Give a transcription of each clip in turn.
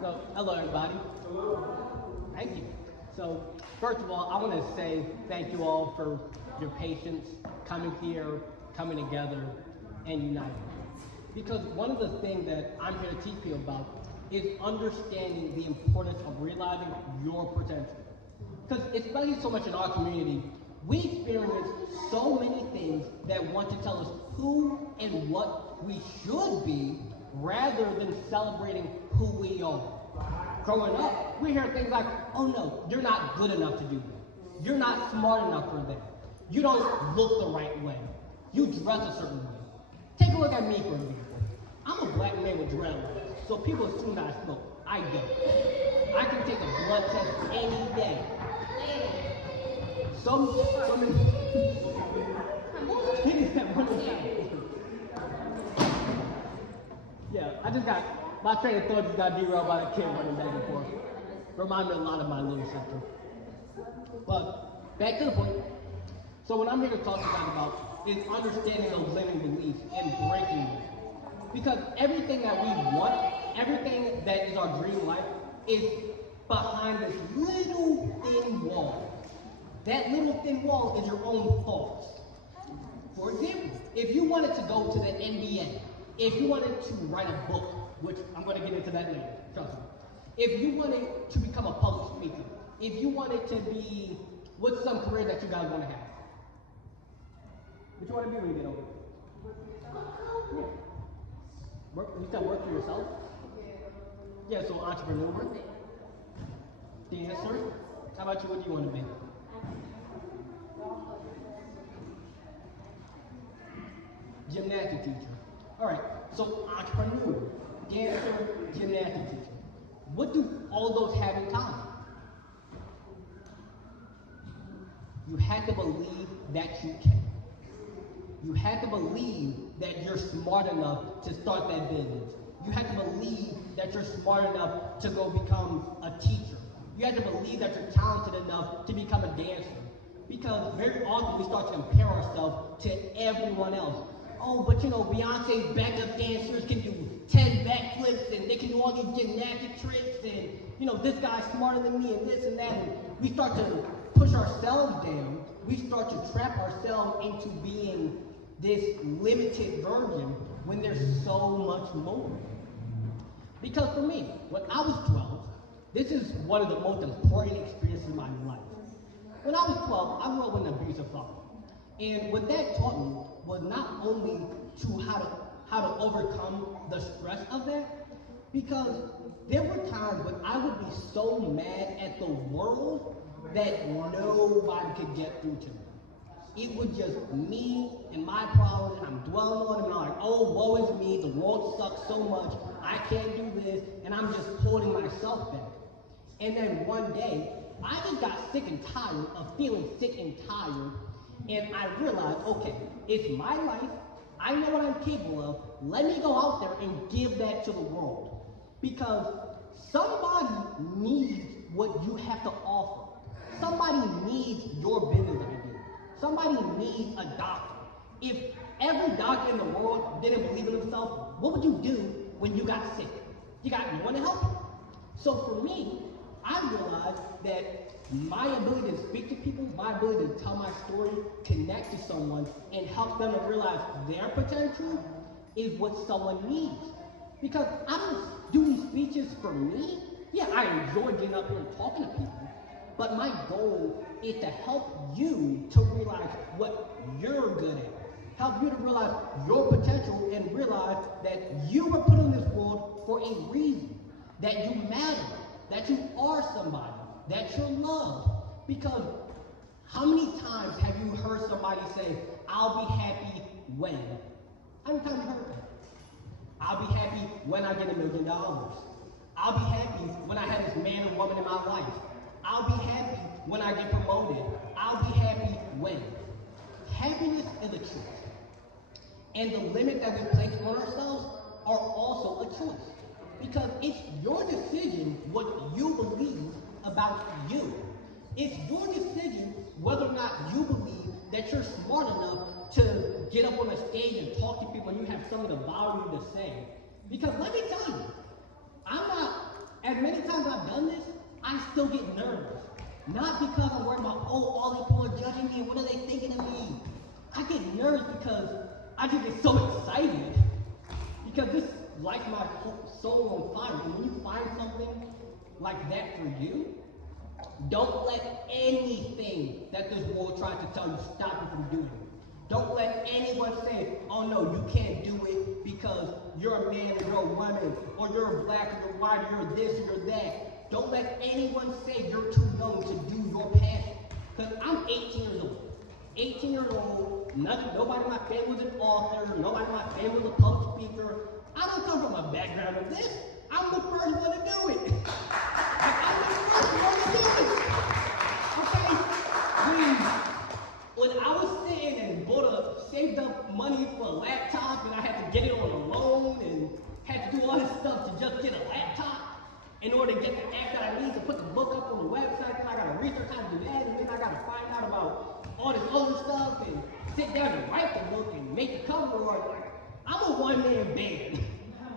So, hello everybody. Thank you. So, first of all, I want to say thank you all for your patience, coming here, coming together, and uniting. Because one of the things that I'm here to teach you about is understanding the importance of realizing your potential. Because especially so much in our community, we experience so many things that want to tell us who and what we should be rather than celebrating who we are. Growing up, we hear things like, oh no, you're not good enough to do that. You're not smart enough for that. You don't look the right way. You dress a certain way. Take a look at me, for example. I'm a black man with dreadlocks, so people assume that I smoke. I don't. I can take a blood test any day. Some Yeah, I just got, my train of thought just got derailed by the kid running back and forth. Remind me a lot of my little sister. But, back to the point. So what I'm here to talk to you guys about is understanding those limiting beliefs and breaking them. Because everything that we want, everything that is our dream life, is behind this little thin wall. That little thin wall is your own thoughts. For example, if you wanted to go to the NBA, if you wanted to write a book, which I'm going to get into that later, trust me. If you wanted to become a public speaker, if you wanted to be, what's some career that you guys want to have? What you want to be when you get older? Yeah. You said work for yourself? Yeah, so entrepreneur. Dancer. How about you? What do you want to be? Gymnastics teacher. All right, so entrepreneur, dancer, gymnastics teacher. What do all those have in common? You have to believe that you can. You have to believe that you're smart enough to start that business. You have to believe that you're smart enough to go become a teacher. You have to believe that you're talented enough to become a dancer. Because very often we start to compare ourselves to everyone else. Oh, but you know, Beyonce's backup dancers can do 10 backflips and they can do all these gymnastic tricks and, you know, this guy's smarter than me and this and that. And we start to push ourselves down. We start to trap ourselves into being this limited version when there's so much more. Because for me, when I was 12, this is one of the most important experiences of my life. When I was 12, I grew up with an abusive father. And what that taught me was not only to how to overcome the stress of that, because there were times when I would be so mad at the world that nobody could get through to me. It was just me and my problems, and I'm dwelling on them, and I'm like, oh, woe is me, the world sucks so much, I can't do this, and I'm just holding myself back. And then one day, I just got sick and tired of feeling sick and tired, and I realized, okay, it's my life, I know what I'm capable of, let me go out there and give that to the world. Because somebody needs what you have to offer. Somebody needs your business idea. Somebody needs a doctor. If every doctor in the world didn't believe in himself, what would you do when you got sick? You got no one to help you. So for me, I realized that my ability to speak to people, my ability to tell my story, connect to someone, and help them to realize their potential is what someone needs. Because I don't do these speeches for me. Yeah, I enjoy getting up here and talking to people. But my goal is to help you to realize what you're good at. Help you to realize your potential and realize that you were put in this world for a reason. That you matter. That you are somebody. That you're loved. Because how many times have you heard somebody say, I'll be happy when? How many times have you heard that? I'll be happy when I get $1 million. I'll be happy when I have this man or woman in my life. I'll be happy when I get promoted. I'll be happy when. Happiness is a choice. And the limit that we place on ourselves are also a choice. Because it's your decision what you believe about you. It's your decision whether or not you believe that you're smart enough to get up on a stage and talk to people and you have something of value to say. Because let me tell you, I'm not as many times as I've done this, I still get nervous. Not because I'm worried about, oh, all these people are judging me, what are they thinking of me? I get nervous because I just get so excited. Because this lights my soul on fire. And when you find something like that for you, don't let anything that this world tries to tell you stop you from doing it. Don't let anyone say, oh no, you can't do it because you're a man or you're a woman, or you're black or you're white, or you're this or you're that. Don't let anyone say you're too young to do your passion. Because I'm 18 years old. 18 years old, nobody in my family was an author, nobody in my family was a public speaker. I don't come from a background of this. I'm the first one to do it. I'm the first one to do it. Okay? When I was sitting and saved up money for a laptop, and I had to get it on a loan and had to do all this stuff to just get a laptop in order to get the app that I need to put the book up on the website, then I gotta research how to do that, and then I gotta find out about all this other stuff and sit down and write the book and make the cover art. I'm a one-man band.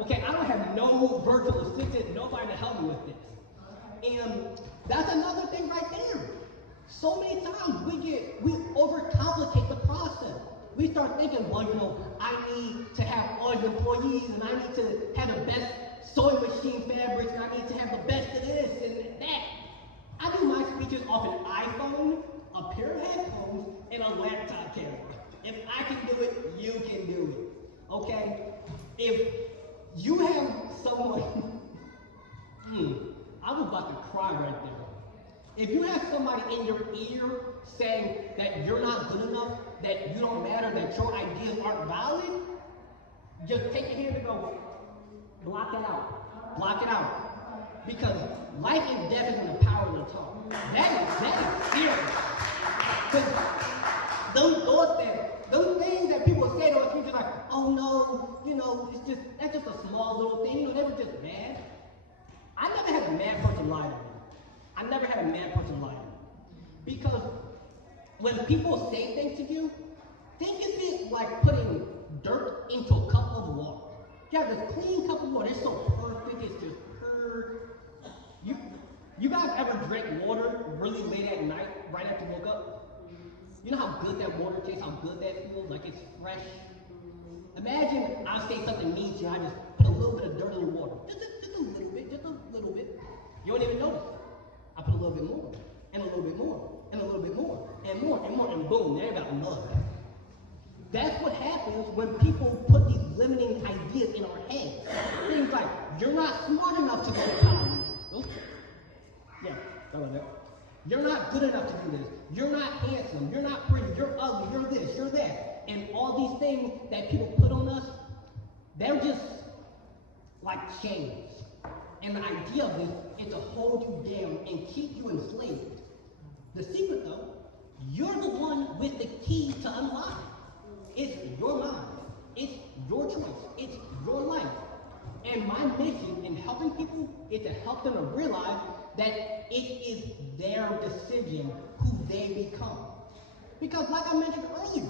Okay, I don't have no virtual assistant, nobody to help me with this. And that's another thing right there. So many times we overcomplicate the process. We start thinking, well, you know, I need to have all the employees, and I need to have the best sewing machine fabrics, and I need to have the best of this and that. I do my speeches off an iPhone, a pair of headphones, and a laptop camera. If I can do it, you can do it. Okay? If you have someone, I was about to cry right there. If you have somebody in your ear saying that you're not good enough, that you don't matter, that your ideas aren't valid, just take your hand and go, block it out. Block it out. Because life and death is in the power of the tongue. That is serious. Because those things that people say to us, people are like, oh no, you know, that's just a small little thing. You know, they were just mad. I never had a mad person lie to me. I never had a mad person lie to me. Because when people say things to you, think of it like putting dirt into a cup of water. You have this clean cup of water, it's so perfect, it's just pure. You guys ever drink water really late at night, right after you woke up? You know how good that water tastes, how good that feels, like it's fresh? Imagine I say something mean to you, I just put a little bit of dirt in the water. Just a little bit. You don't even notice. I put a little bit more, and a little bit more, and a little bit more, and more, and boom, there you got mud. That's what happens when people put these limiting ideas in our heads. Things like, you're not smart enough to go to college. Oops. Yeah, sorry about that. You're not good enough to do this. You're not handsome. You're not pretty. You're ugly. You're this. You're that. And all these things that people put on us, they're just like chains. And the idea of this is to hold you down and keep you enslaved. The secret, though, you're the one with the key to unlock it. It's your mind. It's your choice. It's your life. And my mission in helping people is to help them to realize that it is their decision who they become. Because like I mentioned earlier,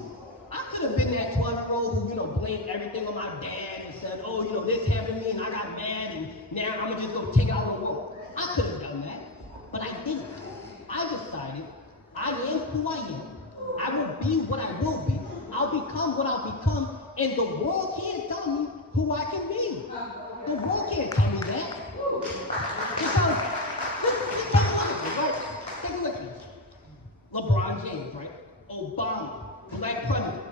I could have been that 12-year-old who, blamed everything on my dad and said, oh, this happened to me and I got mad and now I'm going to just go take it out on the world. I could have done that, but I didn't. I decided I am who I am. I will be what I will be. I'll become what I'll become, and the world can't tell me who I can be. The world can't tell me that. Because, just take a look at this, right? Take a look at this. LeBron James, right? Obama, black president.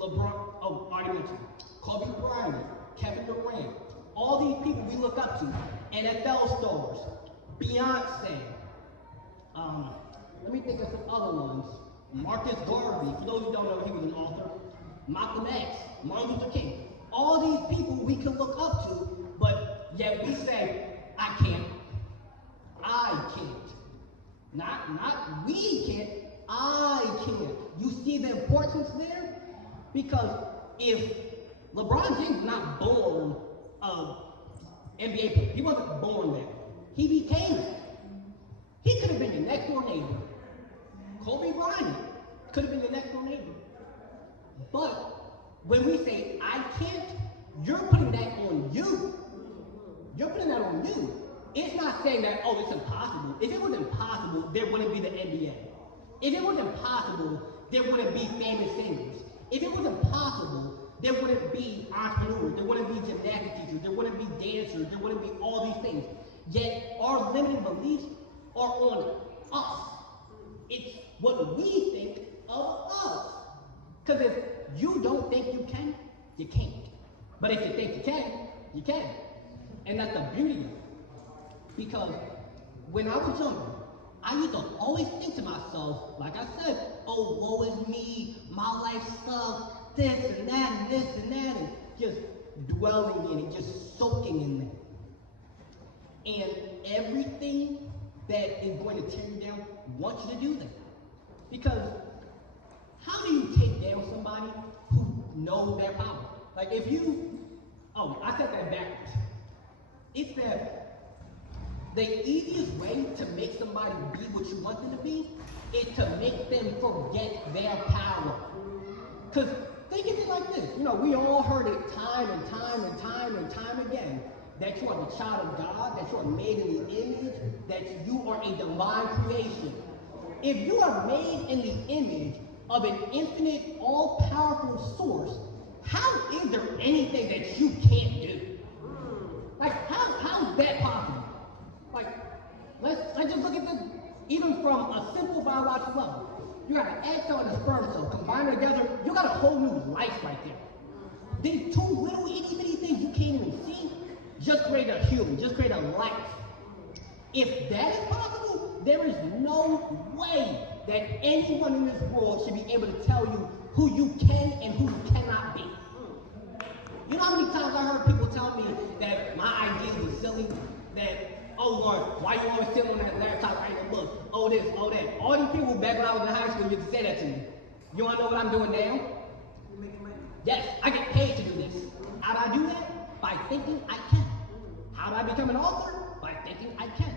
Already mentioned. Kobe Bryant, Kevin Durant. All these people we look up to. NFL stars. Beyonce. Let me think of some other ones. Marcus Garvey, for those who don't know, he was an author. Malcolm X, Martin Luther King. All these people we can look up to, but yet we say, I can't. I can't. Not we can't, I can't. You see the importance there? Because if LeBron James was not born an NBA player, he wasn't born that. He became it. He could have been your next door neighbor. Kobe Bryant could have been your next door neighbor. But when we say, I can't, you're putting that on you. You're putting that on you. it's not saying that, oh, it's impossible. If it was impossible, there wouldn't be the NBA. If it was impossible, there wouldn't be famous singers. If it was impossible, there wouldn't be entrepreneurs, there wouldn't be gymnastics teachers, there wouldn't be dancers, there wouldn't be all these things. Yet our limiting beliefs are on us. It's what we think of us. Because if you don't think you can, you can't. But if you think you can, you can. And that's the beauty of it. Because when I was younger, I used to always think to myself, like I said, oh, woe is me, my life sucks, this and that and this and that, and just dwelling in it, just soaking in it. And everything that is going to tear you down wants you to do that. Because how do you take down somebody who knows their power? Like if you, oh, I said that backwards. It's that the easiest way to make somebody be what you want them to be is to make them forget their power. Because think of it like this. You know, we all heard it time and time and time and time again that you are the child of God, that you are made in the image, that you are a divine creation. If you are made in the image of an infinite, all-powerful source, how is there anything that you can't do? Like, how is that possible? Like, let's just look at this, even from a simple biological level. You got an egg cell and a sperm cell combined together, you got a whole new life right there. These two little itty bitty things you can't even see just create a human, just create a life. If that is possible, there is no way that anyone in this world should be able to tell you who you can and who you cannot be. You know how many times I heard people tell me that my ideas were silly, that, oh Lord, why you always sitting on that laptop writing a book? Oh this, oh that. All these people back when I was in high school used to say that to me. You wanna know what I'm doing now? You're making money. Yes, I get paid to do this. How do I do that? By thinking I can. How do I become an author? By thinking I can.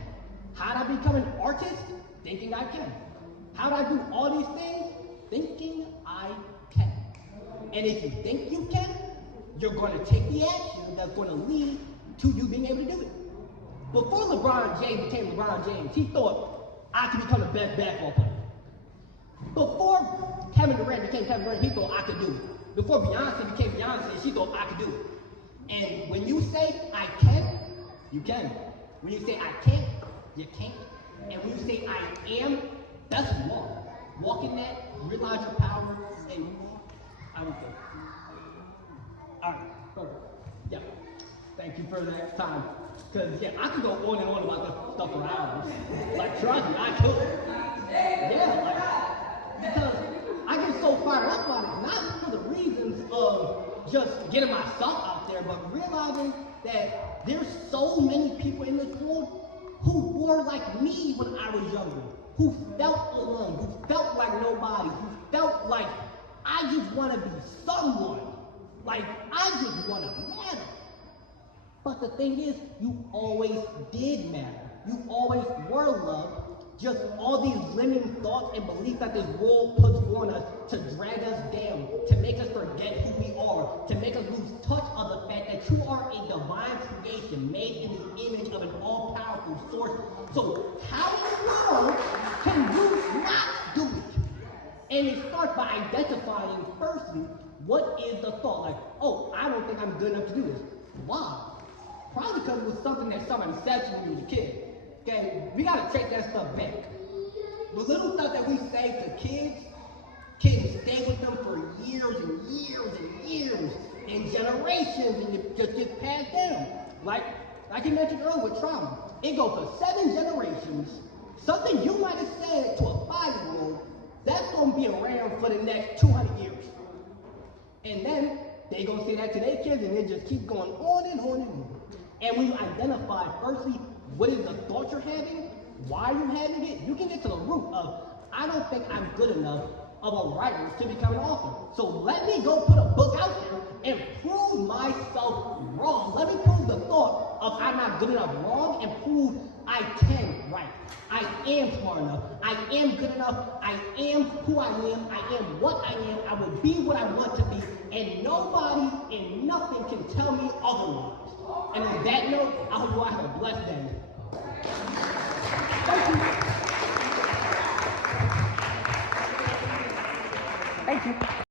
How do I become an artist? Thinking I can. How do I do all these things? Thinking I can. And if you think you can, you're going to take the action that's going to lead to you being able to do it. Before LeBron James became LeBron James, he thought, I could become the best basketball player. Before Kevin Durant became Kevin Durant, he thought I could do it. Before Beyonce became Beyonce, she thought I could do it. And when you say I can, you can. When you say I can't, you can't. And when you say I am, that's walk. Walk in that, realize your power, and I would go. All right, perfect. Yeah. Thank you for that time. Because, yeah, I could go on and on about this stuff for hours. Like, trust me, I could. Yeah, like, because I get so fired up on it, not for the reasons of just getting myself out there, but realizing that there's so many people in this world who were like me when I was younger, who felt alone, who felt like nobody, who felt like I just want to be someone. Like, I just want to matter. But the thing is, you always did matter. You always were loved. Just all these limiting thoughts and beliefs that this world puts on us to drag us down, to make us forget who we are, to make us lose touch of the fact that you are a divine creation made in the image of an all-powerful source. So how in the world can you not do it? And it starts by identifying, firstly, what is the thought? Like, oh, I don't think I'm good enough to do this. Why? Probably because it was something that somebody said to me when you were a kid. Okay, we gotta take that stuff back. The little stuff that we say to kids can stay with them for years and years and years and generations, and it just gets passed down. Like you mentioned earlier with trauma. It goes for 7 generations. Something you might have said to a 5-year-old, that's gonna be around for the next 200 years. And then they gonna say that to their kids, and it just keeps going on and on and on. And when you identify, firstly, what is the thought you're having? Why are you having it? You can get to the root of, I don't think I'm good enough of a writer to become an author. So let me go put a book out there and prove myself wrong. Let me prove the thought of I'm not good enough wrong and prove I can write. I am smart enough. I am good enough. I am who I am. I am what I am. I will be what I want to be. And nobody and nothing can tell me otherwise. And on that note, I hope you all have a blessed day.